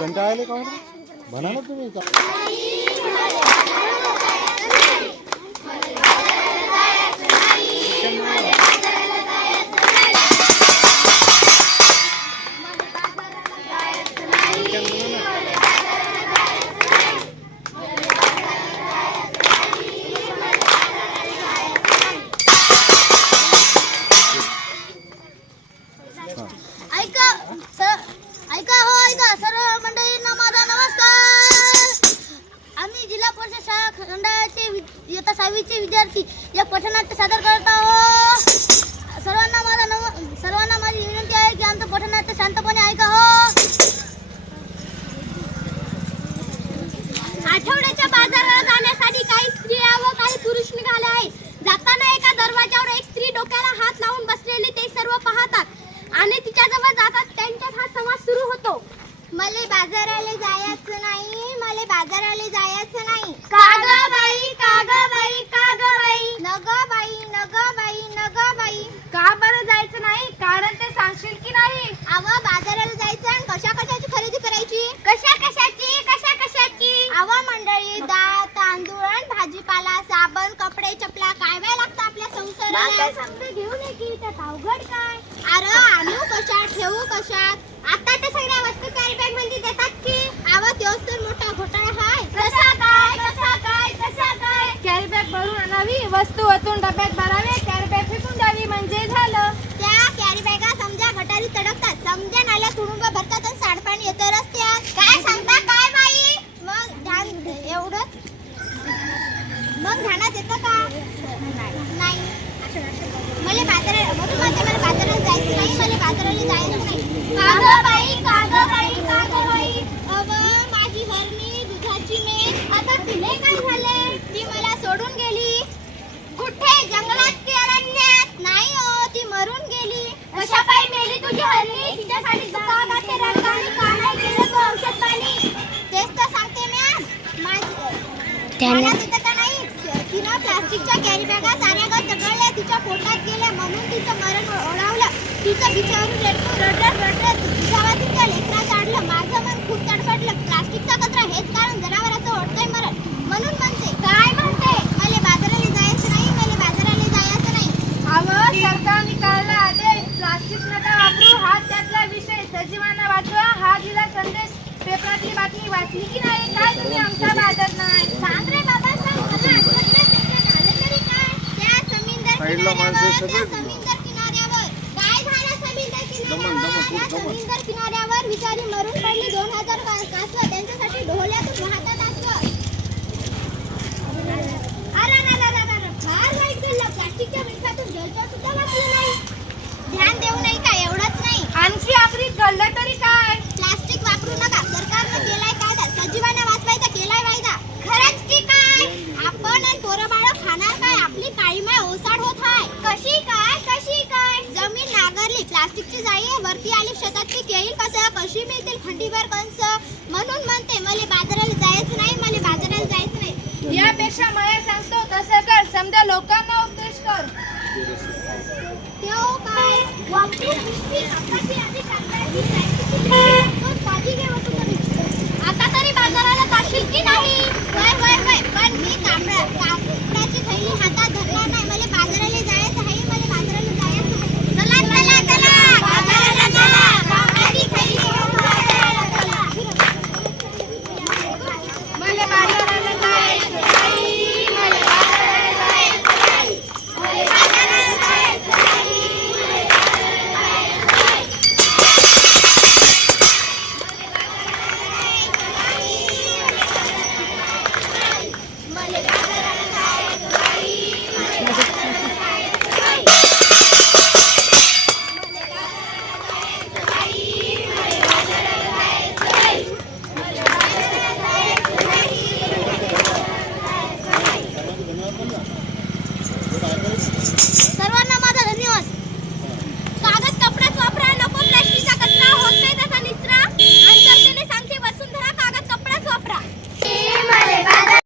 कंटाळले का म्हणा ना तुम्ही इयत्ता 6वीचे विद्यार्थी या पठणाचे सादर करत आहोत. सर्वांना माझी विनंती आहे की आमचं पठणाचे शांतपणे ऐका हो. आठवड्याच्या बाजाराला जाण्यासाठी काही स्त्रिया व काही पुरुष निघाले आहेत. जाताना एका दरवाजावर एक स्त्री डोक्याला हात लावून बसलेली ते सर्व पाहतात आणि तिच्याजवळ जातात. त्यांच्यात हा संवाद सुरू होतो. मले बाजाराला जायचं नाही, मले बाजाराला जायचं नाही. काग बाई, काग बाई, काग बाई, नग बाई, नग बाई, नग बाई. का बरं जायचं नाही? कारण ते सांगशील की नाही? अव बाजाराला जायचं आणि कशा कशाची खरेदी करायची? कशा कशाची, कशा कशाची? अव मंडळी डाळ, तांदूळ आणि भाजीपाला, साबण, कपडे, चपला काय काय लागतं आपल्या संसाराला. समजा घेऊन ये की त्यात अवघड काय? अरे आणू कशात, ठेवू कशात? आता तर सगळ्या वस्तू कॅरी बॅग मध्ये देतात की. आवा तोच तर मोठा घोटाळा आहे. कसा काय, कसा काय, कसा काय? कॅरी बॅग भरून आणावी, वस्तू ओतून डब्यात भरावे, कॅरी बॅग फेकून द्यावी म्हणजे झालं. त्या कॅरी बॅगा समजा गटारी तडकतात, समजा नाल्या तुडुंब भरतात आणि सांडपाणी येतं रस्त्यात. काय सांगता काय बाई? मग ध्यान एवढं मग ध्यानात येतं का? नाही. मला बाजाराला जायचं नाही, मला बाजाराला जायचं नाही. काग बाई, काग बाई, काग बाई. अव माझी हरणी दुधाची मेस, आता तिने काय झाले? ती मला सोडून गेली. कुठे? जंगलात की अरण्यात? नाही हो, ती मरून गेली. कशा पायी मेली तुझी हरणी? तिच्यासाठी दुधाचे रंग आणि काय केलं तू औषध पाणी? तेच तर सांगते मॅम. तिनं प्लास्टिकच्या कॅरी बॅगा साऱ्या चघळल्या, तिच्या पोटात गेल्या म्हणून तिचं मरण ओढावलं. तिचं बिचारून रडत तिच्या लेकरा काढलं. माझं मन खूप तडफडलं. प्लास्टिकचा कचरा हेच कारण जनावरांचं ओढतंय मरण. म्हणून म्हणते. काय म्हणते? मला बाजाराला जायचं नाही, मला बाजाराला जायचं नाही. अव सरकारने काढला आदेश, प्लास्टिक नका वापरू, हा त्यातला विषय. सजीवांना वाचवा हा दिला संदेश. पेपरातली बातमी वाचली की नाही? काय तुम्ही आमचा बाजार नाही? सांग रे बाबा, सांग. समुद्र किनाऱ्यावर काय झालं? समुद्र किनाऱ्यावर विचारी मरून पडली 2000 कासव. त्यांच्यासाठी ढोल्यातून वाहतात असं. फार वाईट झालं. प्लास्टिकच्या मिठातून जलचर सुद्धा वाचलं नाही. ध्यान देऊ नाही का? एवढंच नाही, आणखी आखरी घडलं तरी काय? प्लास्टिक वापरू नका, सरकारनं केलाय कायदा. सजीवांना वाचवायचा केलाय वायदा. खरंच की काय? आपण आणि पोरं बाळं खाणार काय? आपली काळीमाय ओसाड होत आहे. कशी काय, कशी काय? जमीन नांगरली, प्लास्टिकची जाळी वरती आली, शेतात पीक येईल कसं? कशी मिळतील खंडीभर कंस? म्हणून म्हणते मला बाजाराला जायचं नाही, मला बाजाराला जायचं नाही. यापेक्षा मला सांगतो तसं कर, समजा लोकांना उपदेश कर. तेव्हा काय? वापरू पिशवी, हाताची आधी टाकायची, भाजी घे वस्तू करून. आता तरी बाजाराला जाशील की नाही? वय पण मी कापडाची थैली हातात धरणार नाही. मला बाजाराला जायचं आहे, मला बाजाराला जायचं आहे. चला चला चला बाजाराला चला. कापडाची थैली घेऊन बाजाराला चला. मला बाजाराला जायचं नाही, मला बाजाराला जायचं नाही, मला बाजाराला जायचं नाही, मला बाजाराला जायचं नाही. आहे.